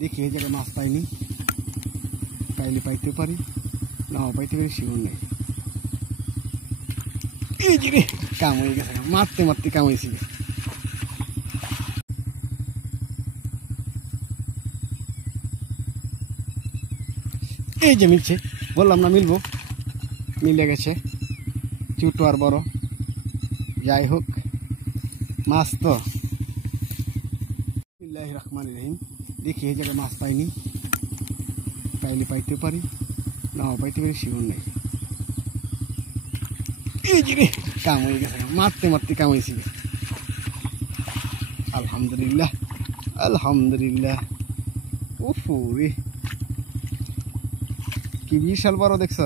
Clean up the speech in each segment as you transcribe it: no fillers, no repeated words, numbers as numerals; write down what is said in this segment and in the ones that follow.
দেখি এই জায়গায় মাছ পাইনি, পাইলে পাইতে পারি, নাও পাইতে পারি শিওর নেই। এই যে রে কাম হয়ে গেছে, মারতে মারতে কাম হয়েছিল। এই যে মিলছে, বললাম না মিলবো, মিলে গেছে। ছোট আর বড় যাই হোক, মাছ তো। বিসমিল্লাহির রহমানির রহিম। দেখি এই জায়গায় মাছ পাইনি, পাইলে পাইতে পারি, নাও পাইতে পারি শিওর নেই। এই যে রে কাম হয়ে গেছে, মারতে মারতে কাম হয়েছিল। আলহামদুলিল্লাহ আলহামদুলিল্লাহ। উফু রে কি বিশাল বড় দেখছ।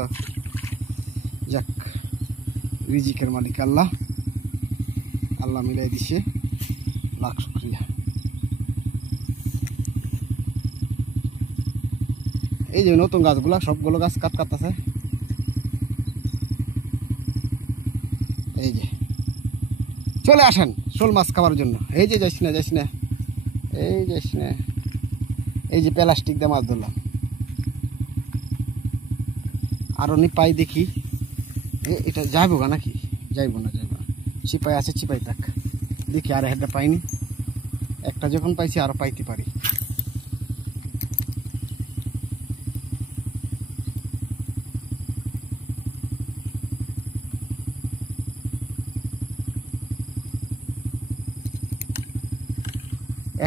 যাক, রিজিকের মালিক আল্লাহ, আল্লাহ মিলাই দিছে, লাখ শুক্রিয়া। এই যে নতুন গাছগুলা, সবগুলো গাছ কাটতেছে। এই যে চলে আসেন শোল মাছ খাওয়ার জন্য। এই যে যাইস না, যাইস না, এই যাইস না। এই যে প্লাস্টিক দিয়ে মাছ ধরলাম, আরো নি পাই দেখি। এটা যাইব গা নাকি? যাইব না, যাইব না। চিপাই আছে, চিপাই থাক। দেখি আর একটা পাইনি, একটা যখন পাইছি আরো পাইতে পারি।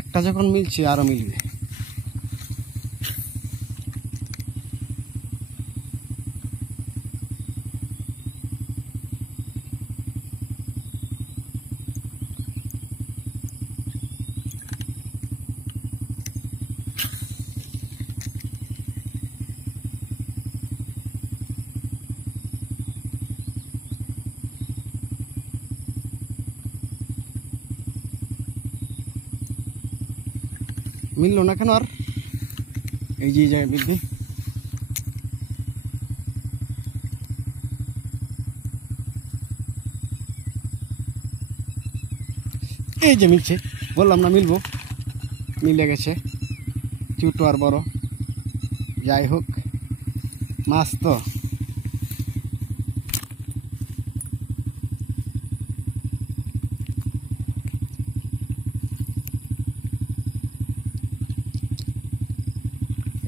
একটা যখন মিলছে আরো মিলবে। মিললো না কেন আর? এই যে জায়গায় মিলবে। এই যে মিলছে, বললাম না মিলবো, মিলে গেছে। ছোট আর বড় যাই হোক, মাছ তো।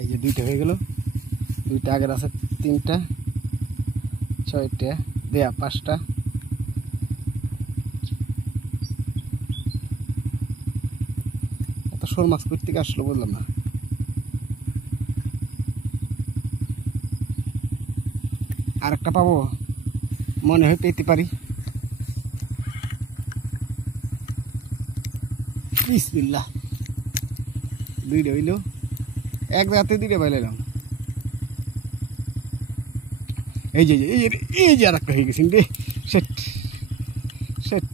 এই যে দুইটা হয়ে গেল, দুইটা আগের আছে, তিনটা, ছয়টা, দেয়া পাঁচটা। এত শোল মাছ করতে আসলো বললাম না। আর একটা পাবো মনে হয়, পেতে পারি। বিসমিল্লাহ। দুইটা হইল, এক জায়গাতে দুইটা পাইলাম। এই যে এই যে আর একটা হয়ে গেছি রে। Set set.